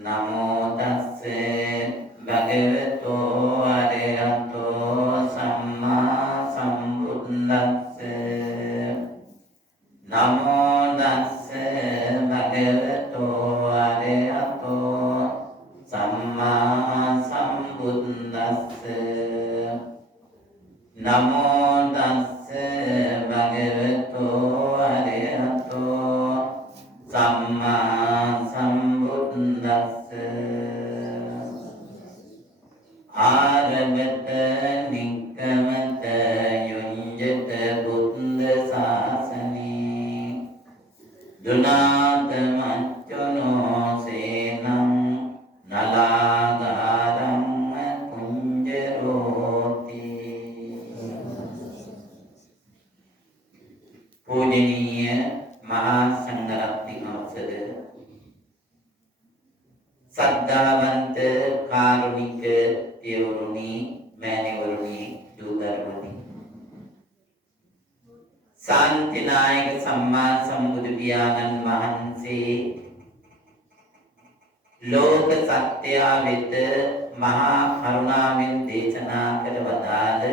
නමෝ තස්සේ භගවතු අරහතෝ සම්මා සම්බුද්දස්සේ නමෝ තස්සේ භගවතු අරහතෝ සම්මා සම්බුද්දස්සේ නමෝ තස්සේ භගවතු අරහතෝ සම්මා සම්බුද්දස්සේ ආරමත නික්කමත යුඤ්ජත බුද්ධ ශාසනේ දුනාත මච්චනෝ සේනං නලාගාරං කුංජරෝති. පූජනීය මහා සංඝරත්නයන් අවසර සද්ධාවන්ත කාරුණික පියවරුනි මෑණිවරුනි දූදරුනි ශාන්තිනායක සම්මා සම්බුදු පියාණන් වහන්සේ ලෝක සත්‍යය වෙත මහා කරුණාවෙන් දේශනා කළ වදාළ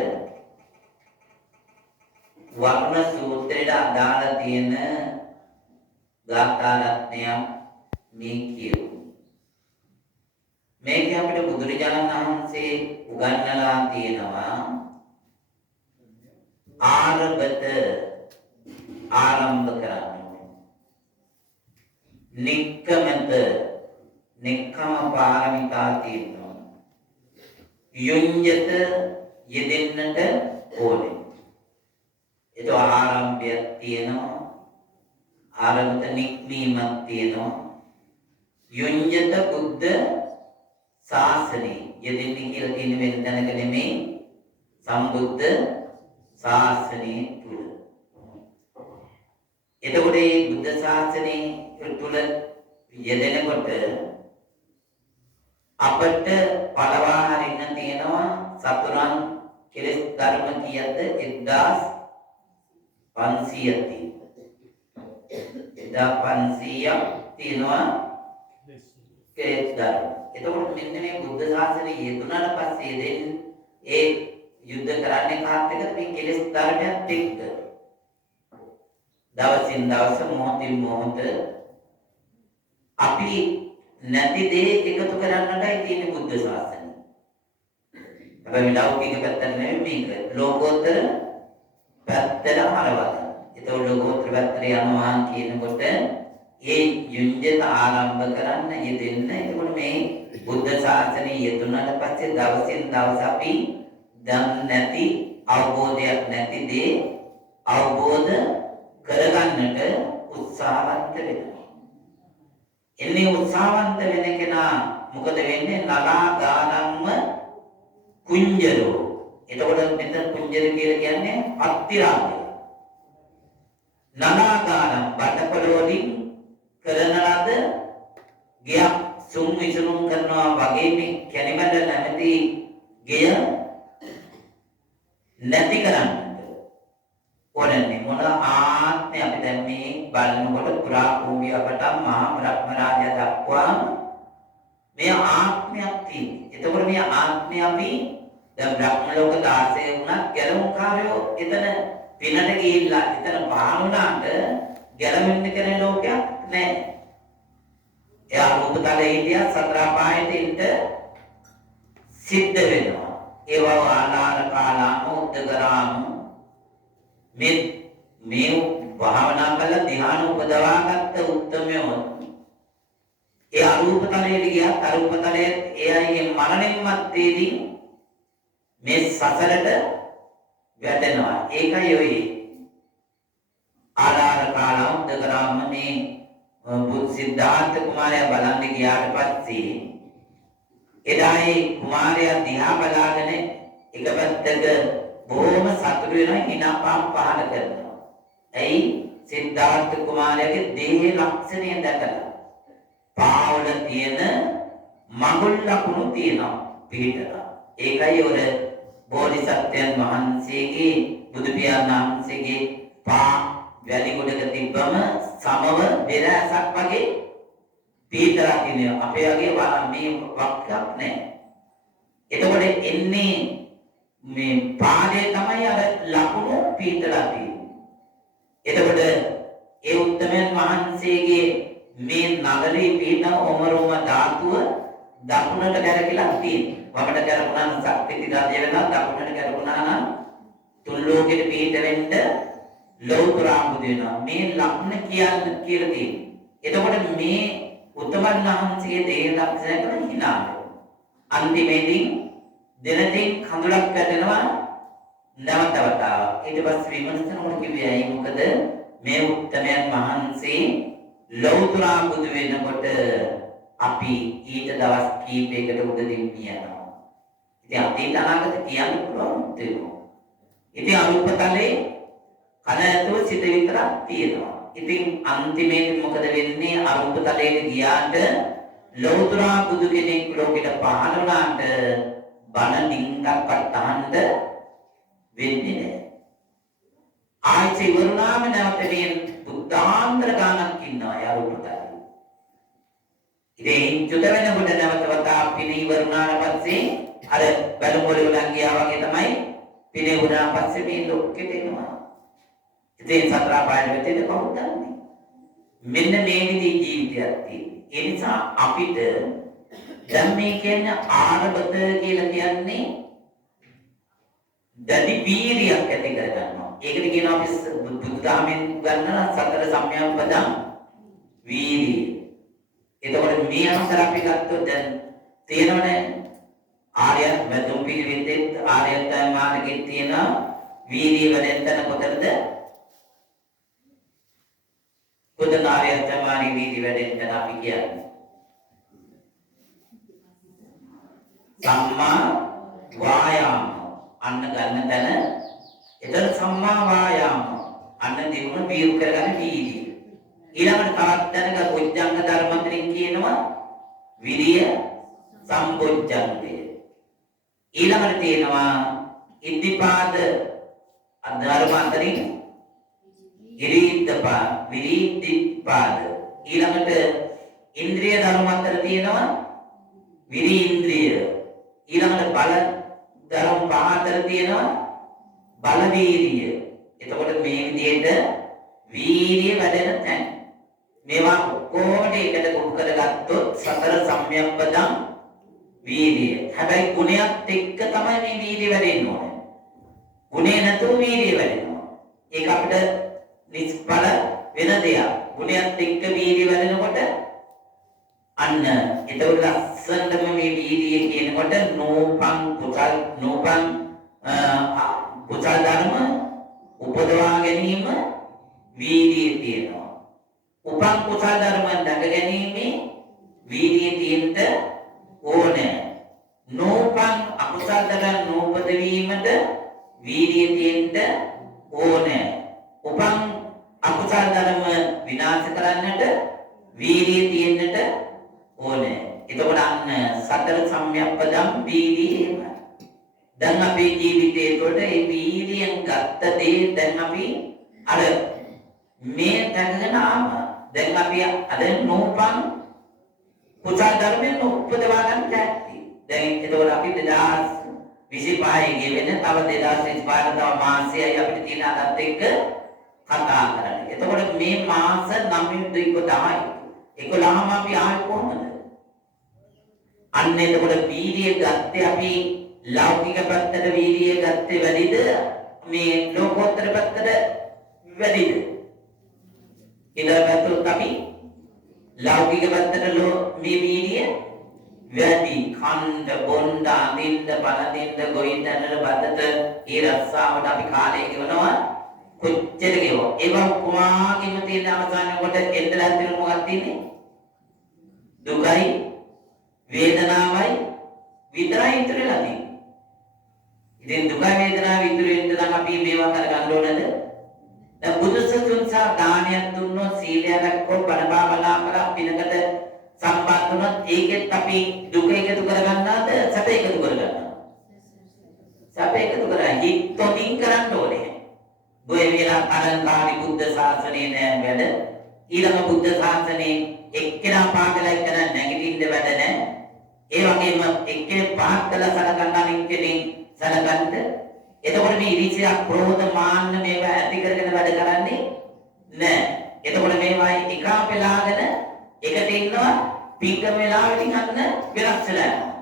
වර්ණ සූත්‍රයට අදාළ තියෙන ගාථා රත්නයක් මේ කියමු. මේක අපිට බුදුරජාණන් වහන්සේ උගන්වලා තියෙනවා ආරබත ආරම්භ කරන්න. නික්කමත නික්කම පාරමිතා තියෙනවා. යුඤ්ජත යෙදෙන්නට ඕනේ. ඒක ආරම්භයක් තියෙනවා. ආරම්භත නික්මීමක් තියෙනවා. යුඤ්ජත බුද්ධ ශාසනේ යෙදෙන්නේ කියලා තියෙන වෙන තැනක නෙමෙයි සම්බුද්ධ ශාසනයේ තුල. එතකොට මේ බුද්ධ ශාසනයේ තුල යෙදෙනකොට අපට පළවා හරින්න තියෙනවා සතරන් කෙලෙස් ධර්ම කීයද 1500 තියෙනවා කෙලෙස් ධර්ම. එතකොට මෙන්න මේ බුද්ධ ශාසනය යෙදුණාට පස්සේ දෙන්නේ ඒ යුද්ධ කරන්නේ කාත් එක්කද මේ කෙලෙස් ධර්මයත් එක්ක. දවසින් දවස මොහොතින් මොහොත අපි නැති දේ එකතු කරන්නටයි තියෙන බුද්ධ ශාසනය. හැබැයි ලෞකික පැත්තට නෙමෙයි මේක ලෝකෝත්තර පැත්තට හරවලා. ඒතකොට ලෝකෝත්තර පැත්තට යනවා කියනකොට ඒ යුඤ්ජත ආරම්භ කරන්න යෙදෙන්න. එතකොට මේ බුද්ධ ශාසනය යෙදුණාට පස්සේ දවසින් දවස අපි දන් නැති අවබෝධයක් නැති දේ අවබෝධ කරගන්නට උත්සාහවන්ත වෙනවා. එන්නේ උත්සාහවන්ත වෙන කෙනා මොකද වෙන්නේ? නලාගානම්ම කුංජරෝ. එතකොට මෙතන කුංජර කියලා කියන්නේ අත්තිරාගය. නලාගානම් බඩපළවලින් කරන ලද ගියක් සුම් විසුම් කරනවා වගේ මේ කැනිමැද නැමැති ගෙය නැති කරන්නට ඕනන්නේ. මොන ආත්මය අපි දැන් මේ බලනකොට පුරා භූමිය අපට මහා බ්‍රහ්ම රාජයා දක්වා මේ ආත්මයක් තියෙනවා. එතකොට මේ ආත්මය අපි දැන් බ්‍රහ්ම ලෝක 16 වුණත් ගැලවුම් කාර්යෝ එතන පිනට ගිහිල්ලා එතන භාවනාවට ගැලවෙන්න කෙනෙක් ලෝකයක් නැහැ. එයා රූප තලයේ හිටියා සතර පායට ඉන්න සිද්ධ වෙනවා. ඒවා ආලාර කාලාම උද්දකරාම මේ භාවනා කළ ධ්‍යාන උපදවාගත්ත උත්තමයෝ ඒ අරූප තලයට ගියා. අරූප තලයේ ඒ අයගේ මරණින් මත්තේදී මේ සසරට වැටෙනවා. ඒකයි ඔය ආලාර කාලාම උද්දකරාම මේ සිද්ධාර්ථ කුමාරයා බලන්න ගියාට පස්සේ එදායි කුමාරයා දිහා බලාගෙන එක පැත්තක බොහොම සතුටු වෙනවා, හිනාපම් පහල කරනවා. ඇයි? සිද්ධාර්ථ කුමාරයාගේ දේහේ ලක්ෂණය දැකලා. පාවල තියෙන මඟුල් ලකුණු තියෙනවා පිළිතලා. ඒකයි ඔර බෝධිසත්වයන් වහන්සේගේ බුදු පියාණන් වහන්සේගේ පා වැලි ගොඩක තිබ්බම සමව බෙර ඇසක් වගේ පීඩලා තියෙන අපේ වගේ මේ වක්යක් නැහැ. එතකොට එන්නේ මේ පාදේ තමයි අර ලකුණු පීඩලා තියෙන්නේ. එතකොට ඒ උත්තමයන් වහන්සේගේ මේ නගරේ පීඩන ඔමරොම ධාතුව දකුණට කැරකිලා තියෙනවා. වමට කැරකුණා නම් ශක්තිති රාජ්‍ය වෙනවා. දකුණට කැරකුණා නම් තුන් ලෝකෙට පීඩ වෙන්න ලෞතුරා බුදු වෙනවා. මේ ලක්ෂණ කියන්නේ කියලා තියෙනවා. එතකොට මේ උත්තමයන් වහන්සේ දේ ලක්ෂණ කරන හිනාව. අන්තිමේදී දෙනතින් කඳුලක් වැටෙනවා නැවත වතාවක්. ඊට පස්සේ විමර්ශනකට කිව්වේ ඇයි මොකද මේ උත්තමයන් වහන්සේ ලෞතුරා බුදු වෙනකොට අපි ඊට දවස් කීපයකට උඩින් යනවා. ඉතින් අතීත අනාගත කියන්න පුළුවන් දෙයක්. ඉතින් අරුපතලේ කල ඇතුව සිත විතරක් තියෙනවා. ඉතින් අන්තිමේදී මොකද වෙන්නේ? අරුපතලේ ගියාට ලෞතුරා බුදු කෙනෙක් ලෝකෙට පහළ වුණාට බණ ඩිංගක්වත් අහන්න වෙන්නේ නැහැ. ආයිත් ඉවරුනාම නැවත මේ බුද්ධාන්තර ගානක් ඉන්නවා අරුපතලේ. ඉතින් චුත වෙනකොට නැවත වතා පිළි ඉවරුනාට පස්සේ අර බැලුමොලේ උලන් ගියා වගේ තමයි පිළි වුණාට පස්සේ මේ ලෝකෙට එනවා. ඉතින් සතර පායන වෙතේ කවුද දන්නේ? මෙන්න මේ විදිහේ ජීවිතයක් තියෙනවා. ඒ නිසා අපිට දැන් මේ කියන්නේ ආරබත කියලා කියන්නේ දැඩි වීරියක් ඇති කර ගන්නවා. ඒකට කියනවා අපි බුදුදහමෙන් ගන්නවා සතර සම්‍යක්පදං වීරිය. එතකොට මේ අතර අපි ගත්තොත් දැන් තේරෙනවනේ ආර්යයන් මෙතුම් පිළිවෙතේ ආර්යයන් මාර්ගයේ තියෙන වීරිය වැඩෙන්න කොතනද? කොතන ආර්යයන් මාර්ගයේ වීරිය වැඩෙන්න අපි කියන්නේ සම්මා වායාම අන්න ගන්න තැන එතන සම්මා වායාම අන්න දිනුන වීරු කරගන්න වීර්යය ඊළඟට තවත් දැනග බොජ්ජංග ධර්ම අතරින් කියනවා විරිය සම්බොජ්ජංගය ඊළඟට තියෙනවා ඉද්ධිපාද ධර්ම අතරින් ඉරිද්දපා විරිද්දිපාද ඊළඟට ඉන්ද්‍රිය ධර්ම අතර තියෙනවා විරි ඉන්ද්‍රිය ඊළඟට බල ධර්ම පහ අතර තියෙනවා බල වීර්ය. එතකොට මේ විදිහට වීර්ය වැඩෙන තැන මේවා කොහොමද එකට කුඩු කරගත්තොත් සතර සම්‍යක්පදං වීර්ය. හැබැයි ගුණයත් එක්ක තමයි මේ වීර්ය වැඩෙන්න ඕනේ. ගුණේ නැතුව වීර්ය වැඩෙනවා. ඒක අපිට නිෂ්ඵල වෙන දෙයක්. ගුණයත් එක්ක වීර්ය වැඩෙනකොට අන්න එතකොට ලස්සනම මේ වීර්යය කියනකොට නෝපං කුසල් නෝපං කුසල් ධර්ම උපදවා ගැනීම වීර්යය තියෙනවා. උපං කුසල් ධර්ම නැග ගැනීම වීර්යය තියෙන්න ඕනේ. නෝපං අකුසල් ධර්ම නූපද වීමට වීර්යය තියෙන්න ඕනේ. උපං අකුසල් ධර්ම විනාශ කරන්නට වීර්යය තියෙන්නට ඕනේ. එතකොට අන්න සතර සම්‍යක්පදම් වීර්යය. දැන් අපේ ජීවිතේ තුළ මේ වීර්යයෙන් ගත්ත දේ දැන් අපි අර මේ තැනගෙන ආම දැන් අපි අද නෝපං කුසල් ධර්මයෙන් උපදවා ගන්න ඇති. දැන් එතකොට අපි 2025 ගෙවෙන තව 2025 තව මාසයයි අපිට තියෙන අදත් එක්ක කතා කරන්නේ. එතකොට මේ මාස 9 11ම අපි ආවේ කොහොමද? අන්න එතකොට වීර්යය ගත්තේ අපි ලෞකික පැත්තට වීර්යය ගත්තේ වැඩිද මේ ලෝකෝත්තර පැත්තට වැඩිද? ඊළඟට අපි ලෞකික පැත්තට මේ වීර්යය වැඩි. ඛණ්ඩ බොණ්ඩ අඳින්න පළඳින්න ගොයින්නට බද්දට ඒ රස්සාවට අපි කාලය ගෙවනවා කොච්චර ගෙවුවා. ඒක කොමාගෙම තියෙන අවසාන කොට එන්නලා තියෙන මොකක්ද තියෙන්නේ? දුකයි වේදනාවයි විතරයි ඉතුරුලා තියෙන්නේ. ඉතින් දුක වේදනාව ඉතුරු වෙන්න නම් අපි මේවා කරගන්න ඕනද? දැන් බුදුසසුන්සා දානයක් දුන්නොත් සීලයක් රැක්කොත් බණ භාවනා කරලා පිනකට සම්පත් වුණොත් ඒකෙත් අපි දුක එකතු කරගන්නවද සැප එකතු කරගන්නවද? සැප එකතු කරා හිතොමින් කරන්න ඕනේ. ඔය විලා අලංකාරී බුද්ධ ශාසනයේ නෑ වැඩ ඊළඟ බුද්ධ ශාසනයේ එක්කෙනා පාගලා එක්කෙනා නැගිටින්න වැඩ නැහැ. ඒ වගේම එක්කෙනෙක් පහත් කළා සලකන්න අනිත් කෙනෙක් සලකන්න. එතකොට මේ ඉරිසියා ක්‍රෝධ මාන්න මේවා ඇති කරගෙන වැඩ කරන්නේ නැහැ. එතකොට මේවා එකා පෙලාගෙන එකට ඉන්නවා පිටම වෙලාවෙකින් අන්න වෙනස් වෙලා යනවා.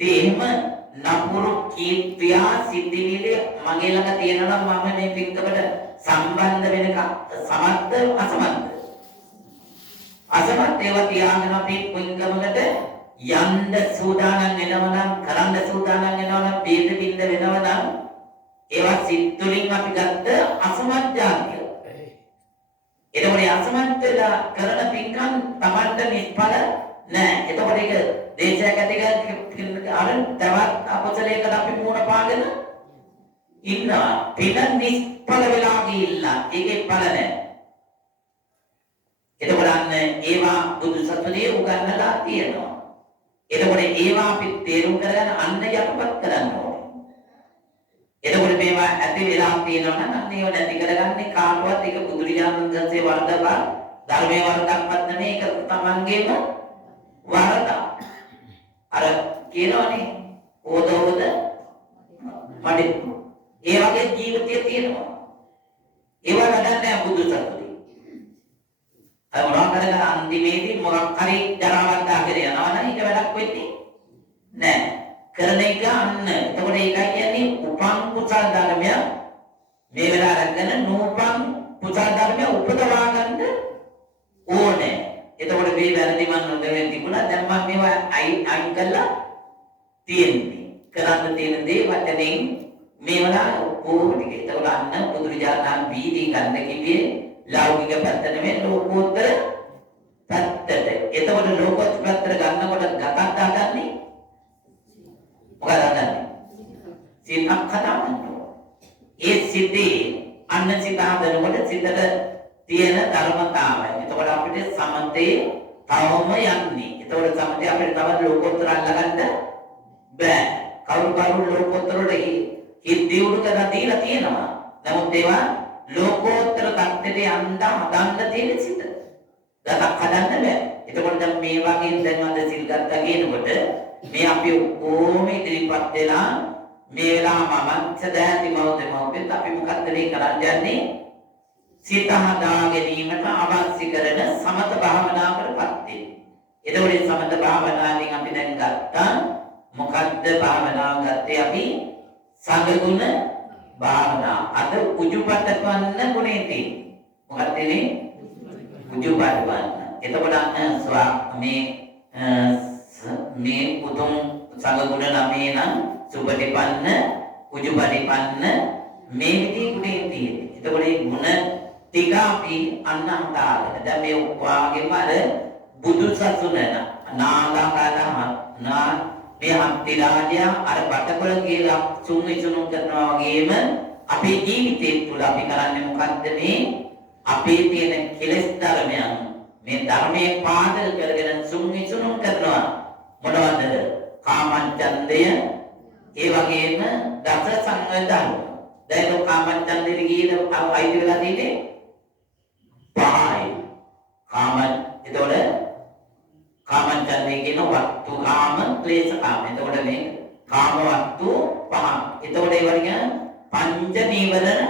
ඉතින් එහෙම නපුරු කීර්තියා සිද්ධිවිලි මගේ ළඟ තියෙනවා නම් මම මේ පිටකට සම්බන්ධ වෙනක සමත්ද අසමත්ද? අසමත් ඒවා තියාගෙන අපි පුංගමකට යන්න සූදානම් වෙනවා නම් කරන්න සූදානම් වෙනවා නම් බේද බින්ද වෙනවා නම් ඒවා සිත්තුලින් අපි ගත්ත අසමත් જાතිය. එතකොට අසමත් වෙලා කරන පින්කම් Tamanට නිෂ්ඵල නෑ. එතකොට ඒක දේශයක් ඇතික අර තවත් අපසලයකට අපි මුණ පාගෙන ඉන්නවා. පින නිෂ්ඵල වෙලා ගිහිල්ලා ඒකේ ඵල නෑ. එතකොට අන්න ඒවා බුදු සසුනේ උගන්වලා තියෙනවා. එතකොට ඒවා අපි තේරුම් කරගෙන අන්න යටපත් කරන්න ඕනේ. එතකොට මේවා ඇති වෙලා තියෙනවා නම් අන්න ඒව නැති කරගන්නේ කාටවත් ඒක බුදුරජාණන් වහන්සේ වර්ධවා ධර්මයේ වර්ධක්වත් නෙමෙයි ඒක තමන්ගේම වරද. අර කියනවනේ ඕද මඩේ. ඒ වගේ ජීවිතය තියෙනවා. ඒවා වැඩන්නේ බුදු සසුනේ. අර මොනවා කරගෙන අන්තිමේදී මොකක් හරි ජරාවක් දාගෙන යනවා නම් ඒක වැඩක් වෙන්නේ නැහැ. කරන එක අන්න. එතකොට ඒකයි කියන්නේ උපන් කුසල් ධර්මය මේ වෙලාවට අරගෙන නූපන් කුසල් ධර්මය උපදවා ගන්න ඕනේ. එතකොට මේ වැරදි මන් නොදෙන්නේ තිබුණා. දැන් මම මේවා අයින් කළා තියෙන්නේ. කරන්න තියෙන දේ වචනෙන් මේවලා ඔක්කොම ටික. එතකොට අන්න බුදුරජාණන් වීදී ගන්න කිව්වේ ලෞකික පැත්ත නෙමෙයි ලෝකෝත්තර පැත්තට. එතකොට ලෝකෝත්තර පැත්තට ගන්නකොට ගතක් දාගන්නේ මොකද හදන්නේ? සිතක් හදාගන්නවා. ඒ සිතේ අන්න සිත හදනකොට සිතට තියෙන ධර්මතාවය. එතකොට අපිට සමතේ තවම යන්නේ. එතකොට සමතේ අපිට තව ලෝකෝත්තර අල්ලගන්න බෑ. කවුරු ලෝකෝත්තර වලට හිත දියුණු කරලා තියලා තියෙනවා. නමුත් ඒවා ලෝකෝත්තර தත්ත්වයට යන්න හදන්න තියෙන සිත. ගතක් හදන්න බෑ. එතකොට දැන් මේ වගේ දැන් අද සිල් ගත්තා කියනකොට මේ අපි ඔක්කොම ඉදිරිපත් වෙලා මේ වෙලාව මම සදාති මෞතමෝපෙත් අපි මොකක්ද මේ කරන්න යන්නේ? සිත හදා ගැනීමට අවශ්‍ය කරන සමත භාවනාවකටපත් වෙන්නේ. එතකොට සමත භාවනාවෙන් අපි දැන් ගත්තා මොකද්ද භාවනාව ගත්තේ අපි? සංගුණ භාවනා. අද උජුපටපන්න ගුණේ තියෙන්නේ. මොකක්ද මේ? උජුපටපන්න. එතකොට අන්න මේ උතුම් සංගුණ නමේ නම් සුපටිපන්න, උජුපටිපන්න මේ විදිහේ ගුණේ තියෙන්නේ. එතකොට මේ ගුණ ටික අපි අන්න හදාගෙන දැන් මේ වාගේම අර බුදු සසුන මේ හත්තිරාජය අර බටකොළ කියලා සුන්විසුණු කරනවා වගේම අපේ ජීවිතේ තුල අපි කරන්නේ මොකද්ද? මේ අපේ තියෙන කෙලෙස් ධර්මයන් මේ ධර්මයේ පාදක කරගෙන සුන්විසුණු කරනවා. මොනවද? කාමච්ඡන්දය, ඒ වගේම දස සංවේදන. දැන් කාමච්ඡන්දෙට ගියද අයිති වෙලා තියෙන්නේ පහයි. එතකොට කාමච්ඡන්දේ කියන වස්තු කාම, ක්ලේශ කාම. එතකොට මේ කාම වස්තු පහ. එතකොට ඒවට කියන පංච නීවරණ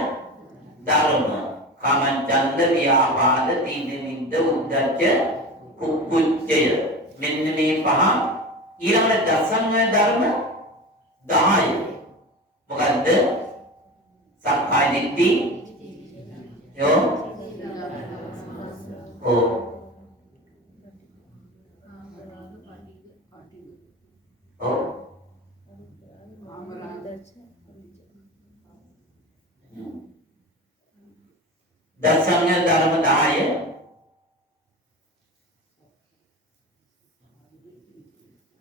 ධර්ම. කාමච්ඡන්ද, ව්‍යාපාද, තීන මිද්ද, උද්ධච්ච, කුක්කුච්චය. මෙන්න මේ පහ. ඊළඟට දසංග ධර්ම 10. මොකද්ද? සක්කාය දිට්ඨි. යෝ. ඕ. දසංග ධර්ම 10.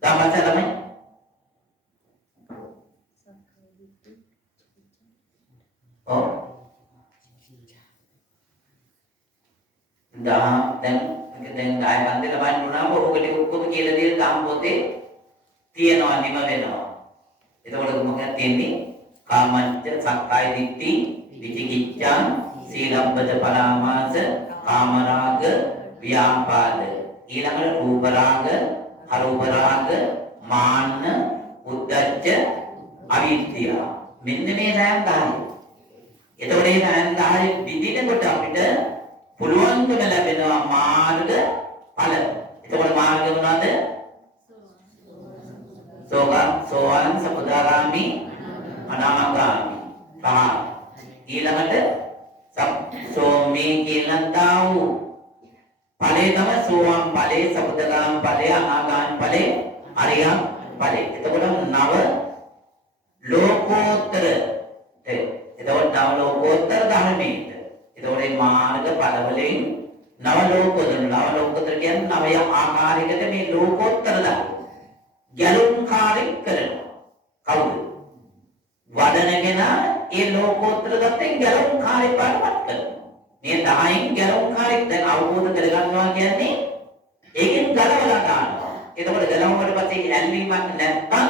දාපසලමයි. ඔව්. දැන් ආය බන්දේ ලබන්න උනාම ඔකට ඔක්කොම කියලා දෙන තාම පොතේ තියනවා නිම වෙනවා. එතකොට මොකක්ද තියෙන්නේ? කාමච්ඡ, සක්කාය දිට්ඨි, විචිකිච්ඡා, සීලබ්බත පරාමාස, කාමරාග, ව්‍යාපාද. ඊළඟට රූප රාග, අරූප රාග, මාන්න, උද්ධච්ච, අවිද්‍යාව. මෙන්න මේ රැන් 10. එතකොට මේ රැන් 10 විදිනකොට අපිට පුළුවන්කම ලැබෙනවා මාර්ග ඵල. එතකොට මාර්ග මොනවාද? සෝවාන්, සකදාගාමි, අනාගාමි. ඊළඟට මේ කියනතා වූ ඵලයේ තමයි සෝවාන් ඵලයේ, සකදාගාමි ඵලයේ, අනාගාමි ඵලයේ, අරියත් ඵලයේ. එතකොට නව ලෝකෝත්තර එතකොට නව ලෝකෝත්තර ධර්මයේ. එතකොට මේ මාර්ග ඵලවලින් නව ලෝකෝත්තර කියන්නේ නවය ආකාරයකට මේ ලෝකෝත්තර ධර්ම ගැලුම්කාරී කරනවා. කවුද? වදනගෙන ඒ ලෝකෝත්තර ධර්මයෙන් ගැලුම්කාරී පාඩමක් කරනවා. මේ 10න් ගැලුම්කාරී දැන් අවබෝධ කරගන්නවා කියන්නේ ඒකෙන් ගලවලා ගන්නවා. එතකොට ගලවුවට පස්සේ ඇල්වීමක් නැත්නම්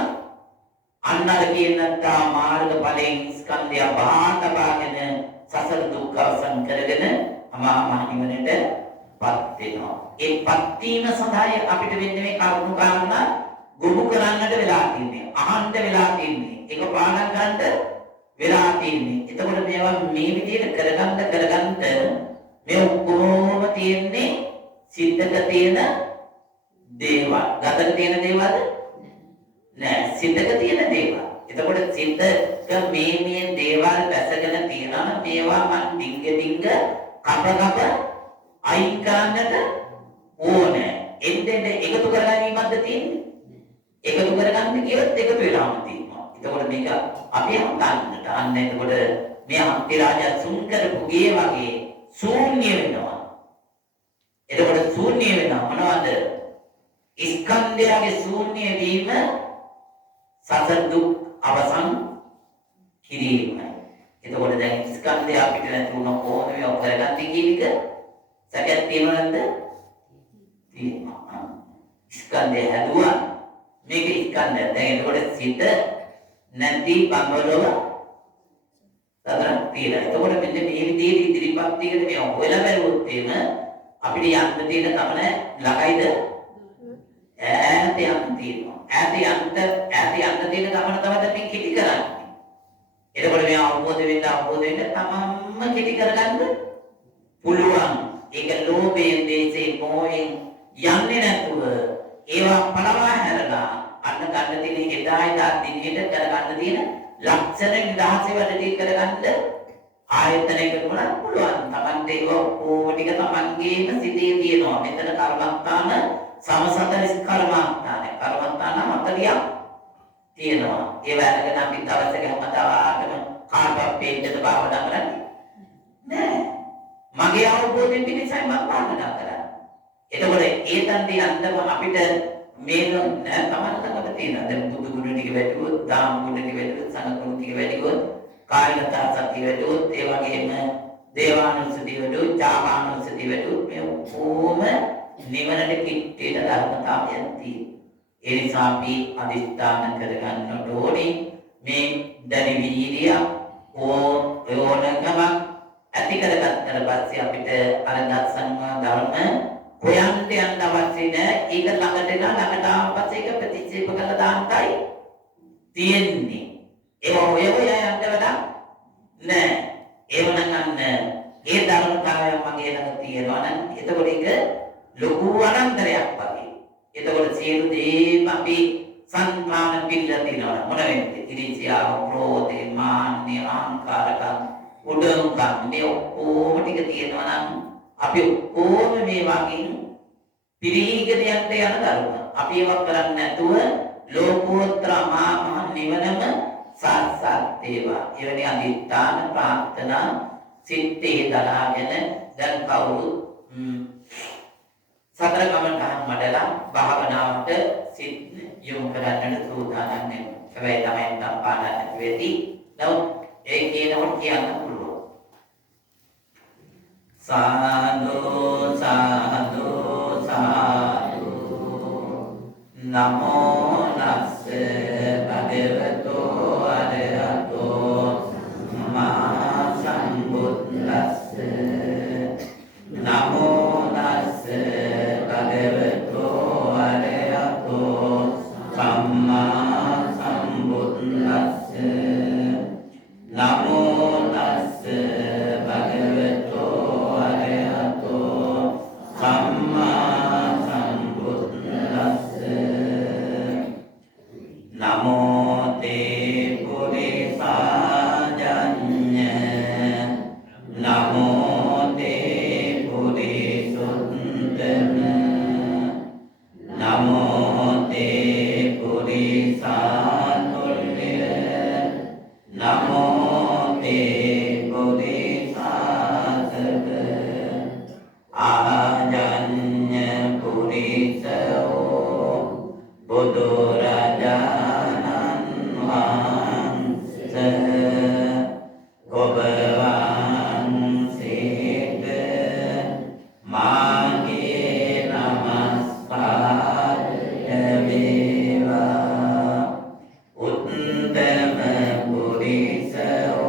අන්නර කියනතා මාර්ග ඵලයෙන් ස්කන්ධය බාහතපාගෙන සසර දුක්ඛ අවසන් කරගෙන අමා මහ නිවනට පත් වෙනවා. ඒ පත් වීම සඳහා අපිට වෙන්නේ මේ කරුණු කාරණා ගොනු කරන්නට වෙලා තින්නේ. අහන්න වෙලා තින්නේ. ඒක පාඩම් ගන්නට වෙලා තින්නේ. එතකොට මේවා මේ විදිහට කරගන්න මේ ඔක්කොම තියෙන්නේ සිද්දක තියෙන දේවල්. ගතක තියෙන දේවල්ද? නෑ, සිද්දක තියෙන දේවල්. එතකොට සිද්දක මේ දේවල් දැසගෙන තියෙනවා. මේවා මන් ඩිංග කප අයින් කරන්නට ඕනේ. එන්නෙන් එකතු කරගැනීමක්ද තියෙන්නේ? එකතු කරගන්න කියොත් එකතු වෙලාම තියෙනවා. එතකොට මේක අපි හඳන්නට අන්න එතකොට මේ අන්තිරාජා සුන් කරපු ගේ වගේ ශූන්‍ය වෙනවා. එතකොට ශූන්‍ය වෙනවා මොනවද? ස්කන්ධයගේ ශූන්‍ය වීම සසර දුක් අවසන් කිරීම. එතකොට දැන් ස්කන්ධය අපිට නැති වුණ කොහොමද මේ කරගන්නේ කියන එක සැකයක් තියෙනවද නැද්ද? තියෙනවා. ස්කන්ධය හැදුවා මේක ස්කන්ධය. දැන් එතකොට සිත නැති බඹලව සතරක් තියෙනවා. එතකොට මෙන්න මේ විදිහට ඉදිරිපත් දිගට මේ හොයලා බැලුවොත් එහෙම අපිට යන්න තියෙන ගමන ළඟයිද? ඈත යන්න තියෙනවා. ඈත යන්න තියෙන ගමන තමයි මේ කිටි කරන්නේ. එතකොට මේ අවබෝධ වෙන්න තමන්ම කිටි කරගන්න පුළුවන්. ඒක ලෝභයෙන්, දේශයෙන්, මොහෙන් යන්නේ නැතුව ඒවා පළවා හැරලා අන්න ගන්න තියෙන එදා දිනෙට කරගන්න තියෙන ලක්ෂණ නිදහසේ වැඩ ටික කරගන්න ආයතනයකට වඩා පුළුවන්. තමන්ට ඒක ඕව ටික තමන්ගේම සිතේ තියෙනවා. මෙතන කර්මස්ථාන සමසතරිස් කර්මස්ථාන 40ක් තියෙනවා. ඒ වගේම අපි දවසක හැමදාම කාටවත් පේන්නද භාවනා කරන්නේ නෑ. මගේ අවබෝධයෙන් පිටසයි මම භාවනා කරන්නේ. එතකොට ඒ තන්දි අන්දම අපිට මේක නෑ තමන් ළඟම තියෙනවා. දැන් බුදු ගුණ ටික වැඩිවොත්, දාම් ගුණ ටික වැඩිවොත්, සංඝ ගුණ ටික වැඩිවොත්, කායගත සති වැඩිවොත්, ඒ වගේම දේවානුස්සති වැඩිවොත්, ඥානානුස්සති වැඩිවොත් මේ කොහොම නිවනට කිට්ටේට ධර්මතාවයන් තියෙනවා. ඒ නිසා අපි අදිස්ථාන කරගන්නට ඕනේ මේ දැඩි වීර්යය ඕනකම ඇති කරගත්තට පස්සේ අපිට අර දර්ශන ධර්ම හොයන්න යන්න අවශ්‍ය නැහැ. ඒක ළඟට ආව පස්සේ ඒක ප්‍රතික්ෂේප කරලා දාන්නයි තියෙන්නේ. ඒක ඔය යන්න වැඩක් නෑ. ඒව නම් ඒ ධර්මතාවය මගේ ළඟ තියෙනවා නම් එතකොට ඒක ලොකු අනන්තරයක් වගේ. එතකොට සියලු දේ අපි සංකාන පිළිලා තිනවා. මොන වෙන්නේ? ඉරිසියාව, ක්‍රෝධේ, මාන්නේ, අහංකාරකම්, උඩඟුකම් මේ ඔක්කොම ටික තියෙනවා නම් අපි ඔක්කොම මේ වගේ පිරිහීගෙන යන්න යන ධර්ම. අපි ඒවක් කරන්නේ නැතුව ලෝකෝත්තර මහා නිවනම සාක්ෂාත් වේවා. එවැනි අදිස්ථාන ප්‍රාර්ථනා සිතේ දලාගෙන දැන් කවුරු සතර කමඨහන් මඩලා භාවනාවට සිත් යොමු කරන්නට සූදානම් වෙනවා. හැබැයි තමයි නම් පාඩම් වෙති. නමුත් ඒ කියනකොට කියන්න පුළුවන්. සාදු සාදු සාදු නමෝ නස්ස භගවතු අරහතෝ මා සම්බුද්දස්ස නමෝ te purisattulya namo te bodhisatthava ajanya purisao buddharajanan vangsa ඔබ වහන්සේට මාගේ නමස්කාරය වේවා උත්තම පුරිසෝ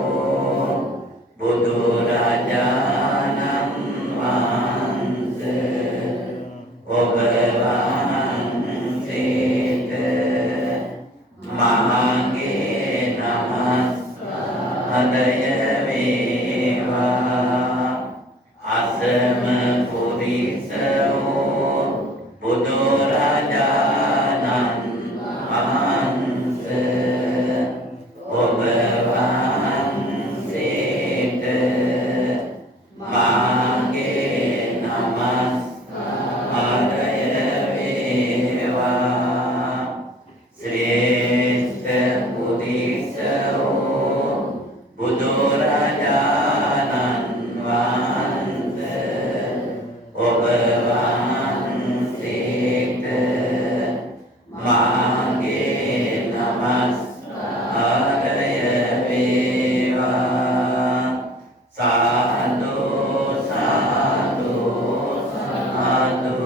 බුදුරජාණන් වහන්සේ ඔබ වහන්සේට මාගේ නමස්කාරය අසම පුරිසෝ බුදුරජාණන් වහන්සේ ඔබ වහන්සේට මාගේ නමස්කාරය වේවා ශ්‍රේෂ්ඨ පුරිසෝ බුදුරජාණන් වහන්සේ ඔබ වහන්සේට මාගේ නමස්කාරය වේවා සාදු සාදු සාදු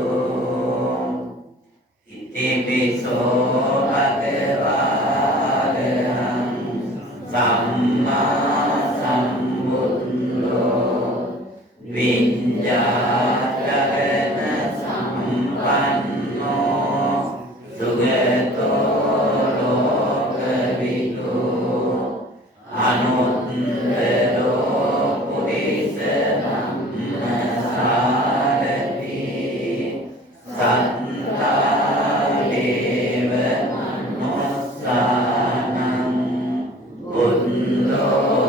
ඉතිපිසෝ භගවාරහං සම්මා සම්බුද්ධෝ විඤ්ඤාණය සම්පන්නෝ සුගතෝ ලෝකවිදු අනුත්තරෝ පුරිස ධම්මසාරති සත්තාදේව මනුස්සානං බුද්ධෝ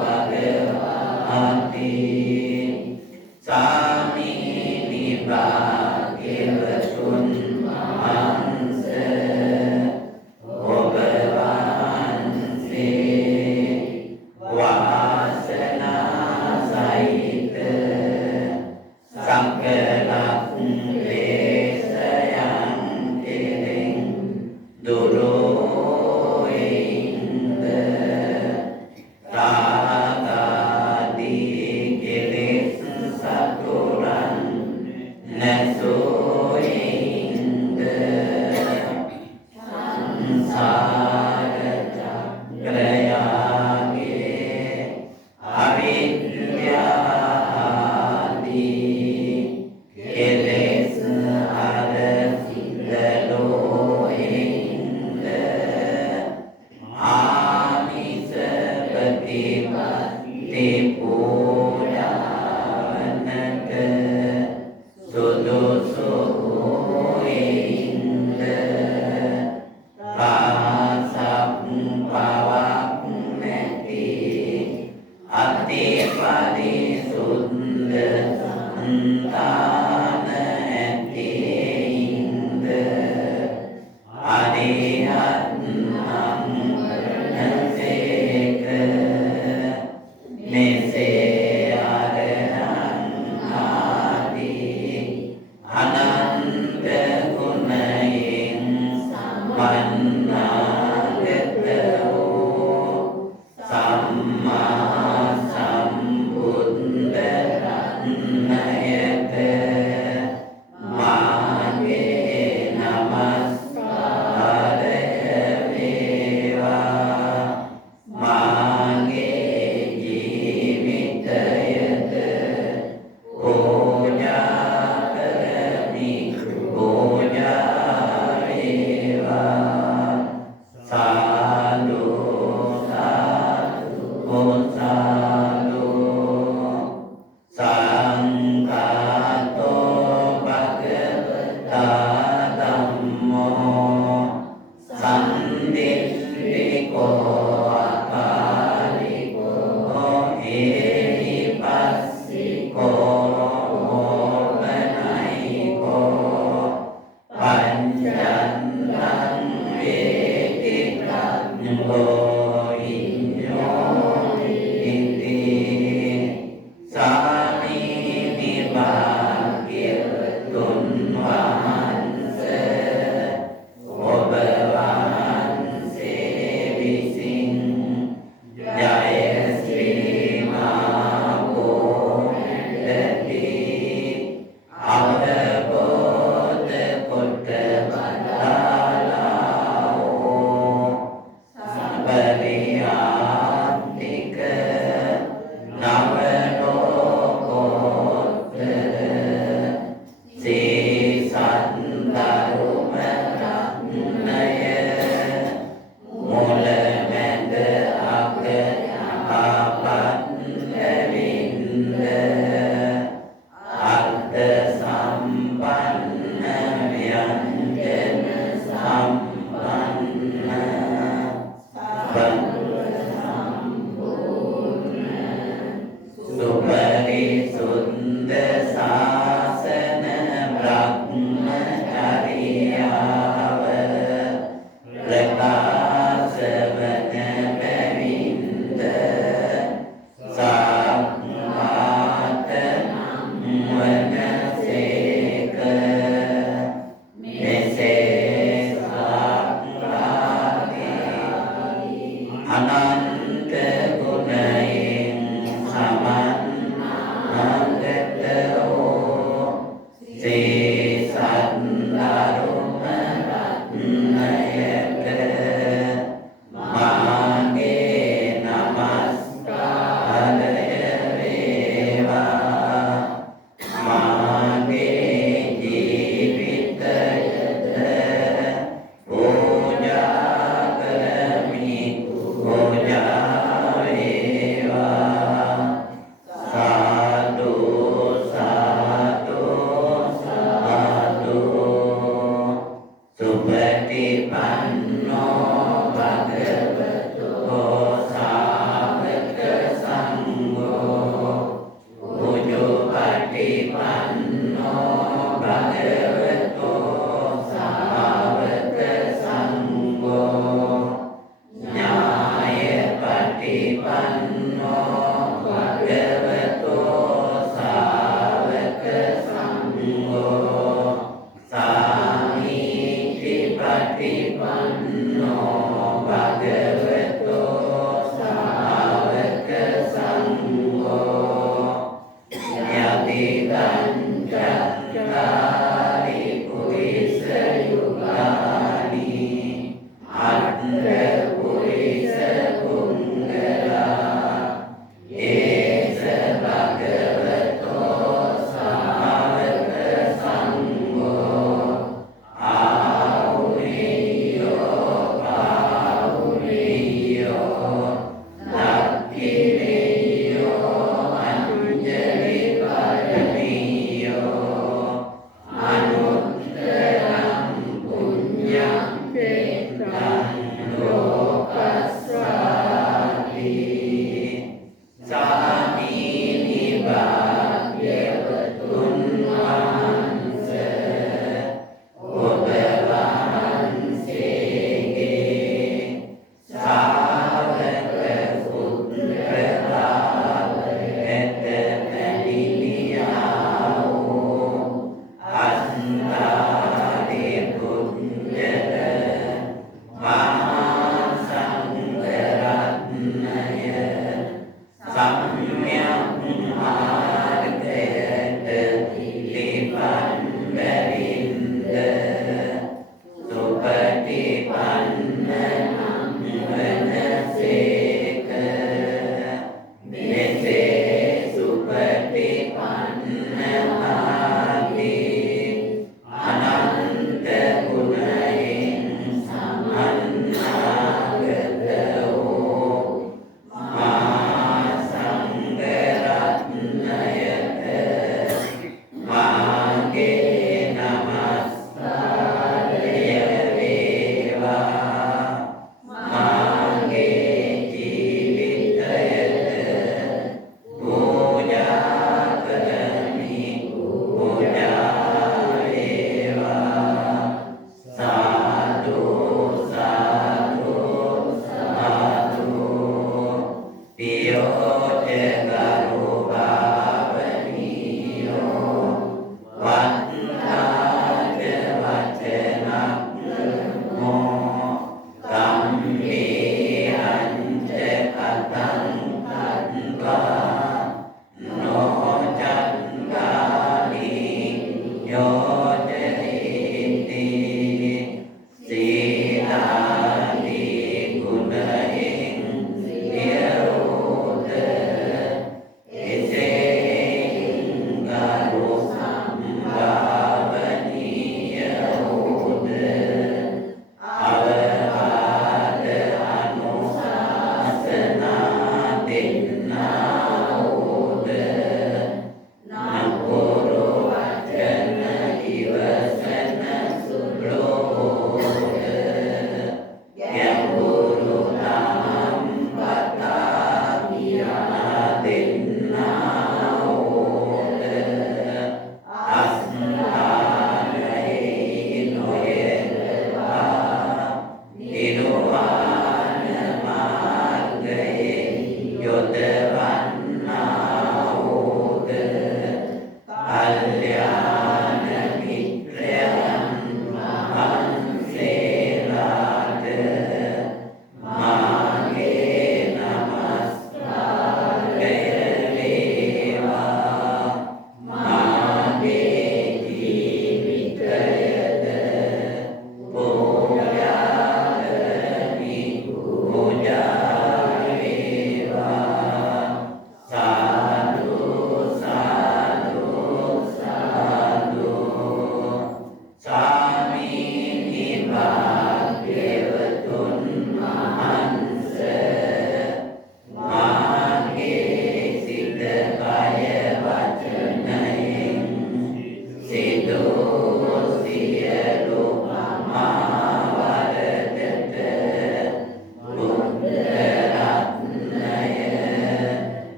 භගවති සාමීනි භාග්‍යවතුන් වහන්සේ ඔබ වහන්සේ වාසනා සහිත සකල ක්ලේශයන් කෙරෙන් දුරෝයින්ද රාගාදී කෙලෙස් සතුරන් නැසෝයින්ද සංසාර චක්‍රයාගේ අවිද්‍යාදී කෙලෙස් අර සිදලෝයින්ද ආමිස ප්‍රතිපත්ති පූජාවනක සුදුසුයින්ද පාසක් පවක් නැති අති පරිසුද්ධ සන්තාන ඇතියින්ද අරිහත් නම් වනසේක මෙසේ අරහං ආදී අනන්ත ගුණයෙන් සම්පන්නාගත වූ සම්මා සම්බුද්ධ රත්නයට මාගේ නමස්කාරය වේවා මාගේ ජීවිතයද පූජා කරමි පූජා වේවා අන්තාරි පුඤ්ජල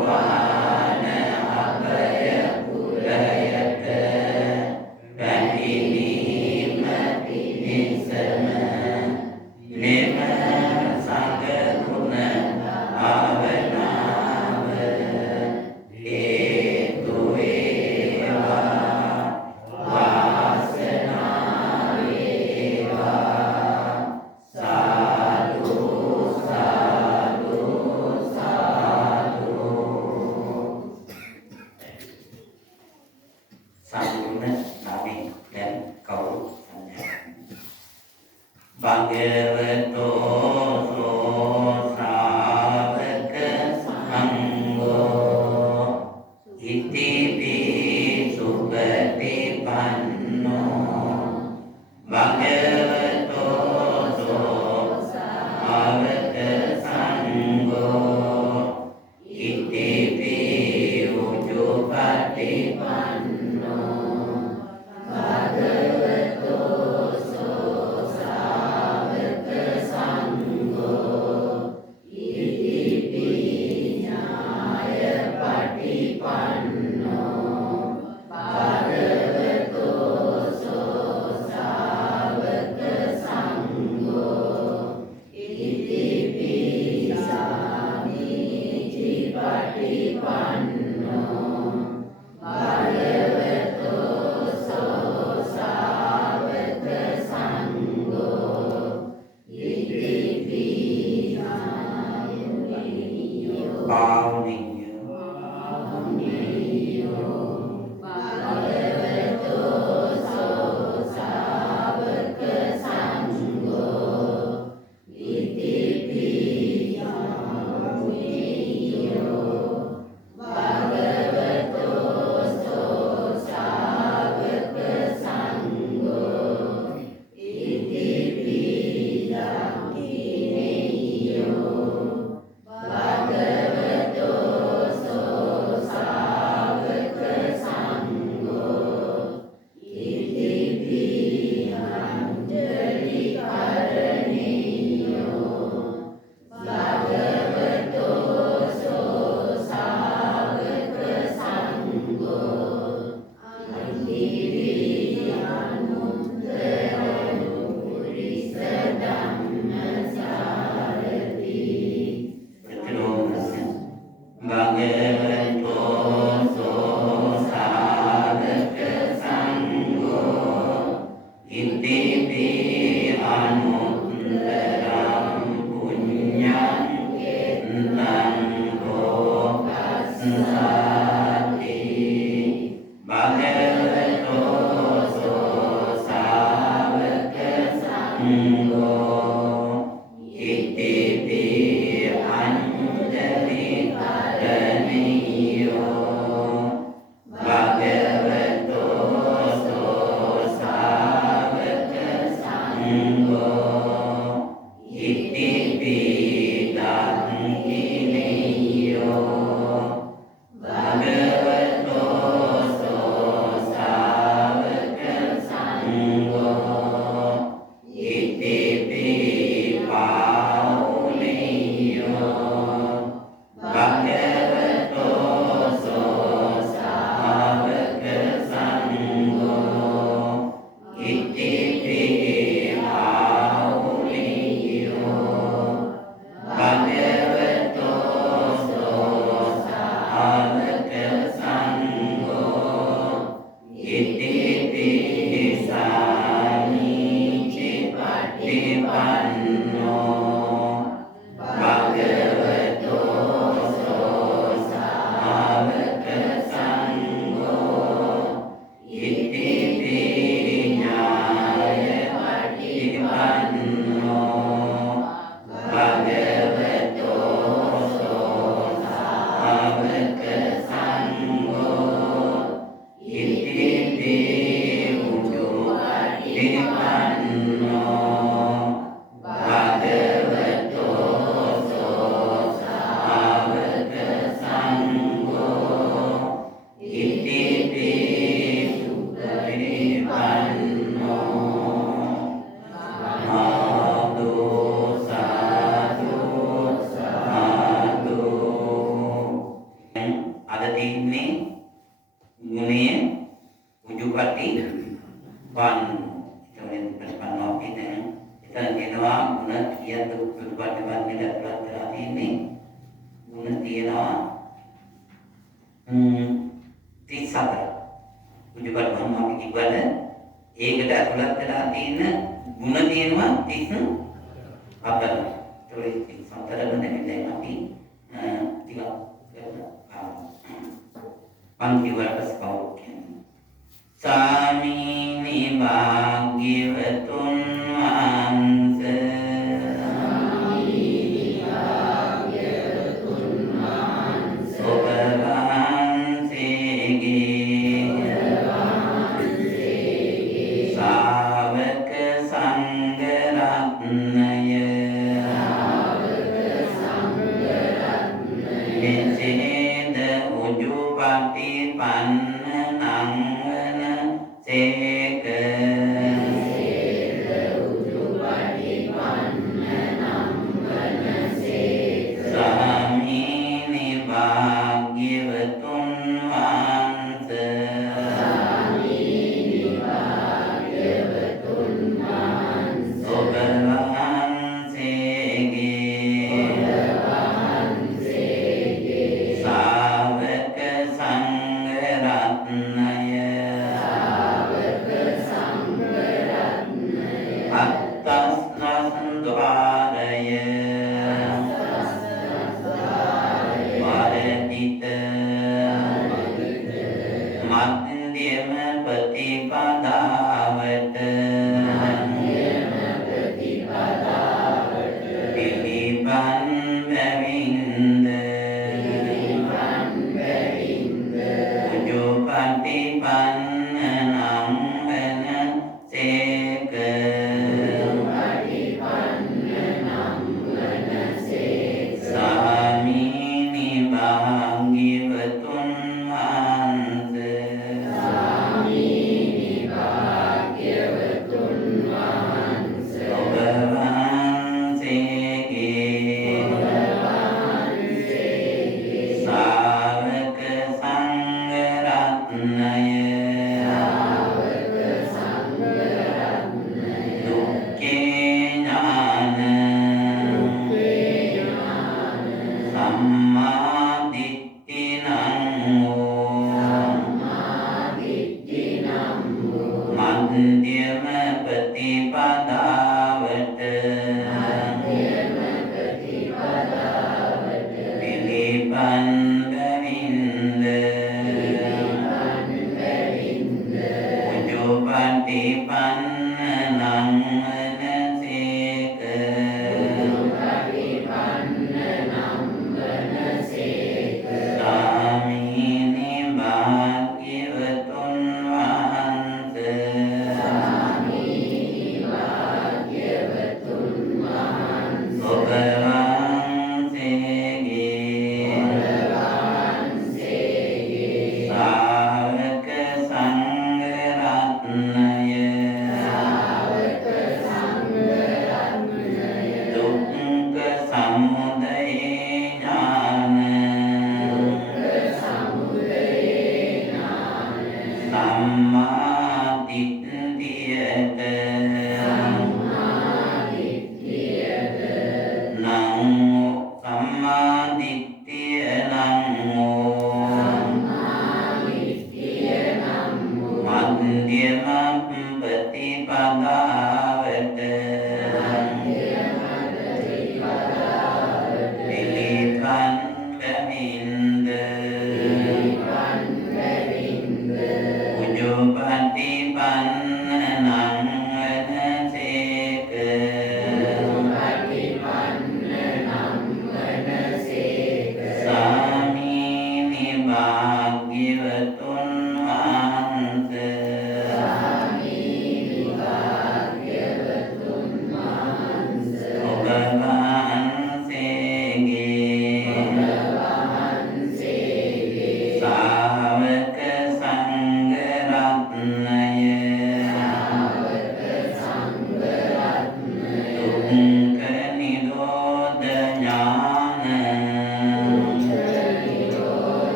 සෝවාන අභය කුලයට පැමිණීම පිණිසම මෙම සංඝගුණ භාවනාව හේතු වේවා වාසනාව වේවා සාදු සාදු සාදු සම්පූර්ණ නාමයෙන් දැන් කවුරු භගවතෝ සෝ ශ්‍රාවක සංඝෝ ඉතිපි සුපටිපන්නෝ භගවතෝ සෝ ශ්‍රාවක සංඝෝ ඉතිපි උජුපටිපන්නෝ අද තින්නේ ගුණය උජුපටි වන්න. එතකොට ප්‍රතිපන්නව අපි දැන් එතන කියනවා ගුණ කීයද උජුපටි වන්නේට ඇතුළත් වෙලා තින්නේ. ගුණ තියෙනවා 34. උජුපටි වන්න අපි කිව්වද ඒකට ඇතුළත් වෙලා තියෙන ගුණ තියෙනවා 34. ඒතකොට 34 ම දැන් අපි ටිකක් පන්ති වලට කවුරු කියන්නේ සාමීනි භාග්‍යවතුන් වහන්සේ ඔබ වහන්සේගේ ශ්‍රාවක සංඝ රත්නය එසේද උජුපටි පන්න නංවන සේක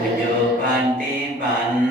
Ujupan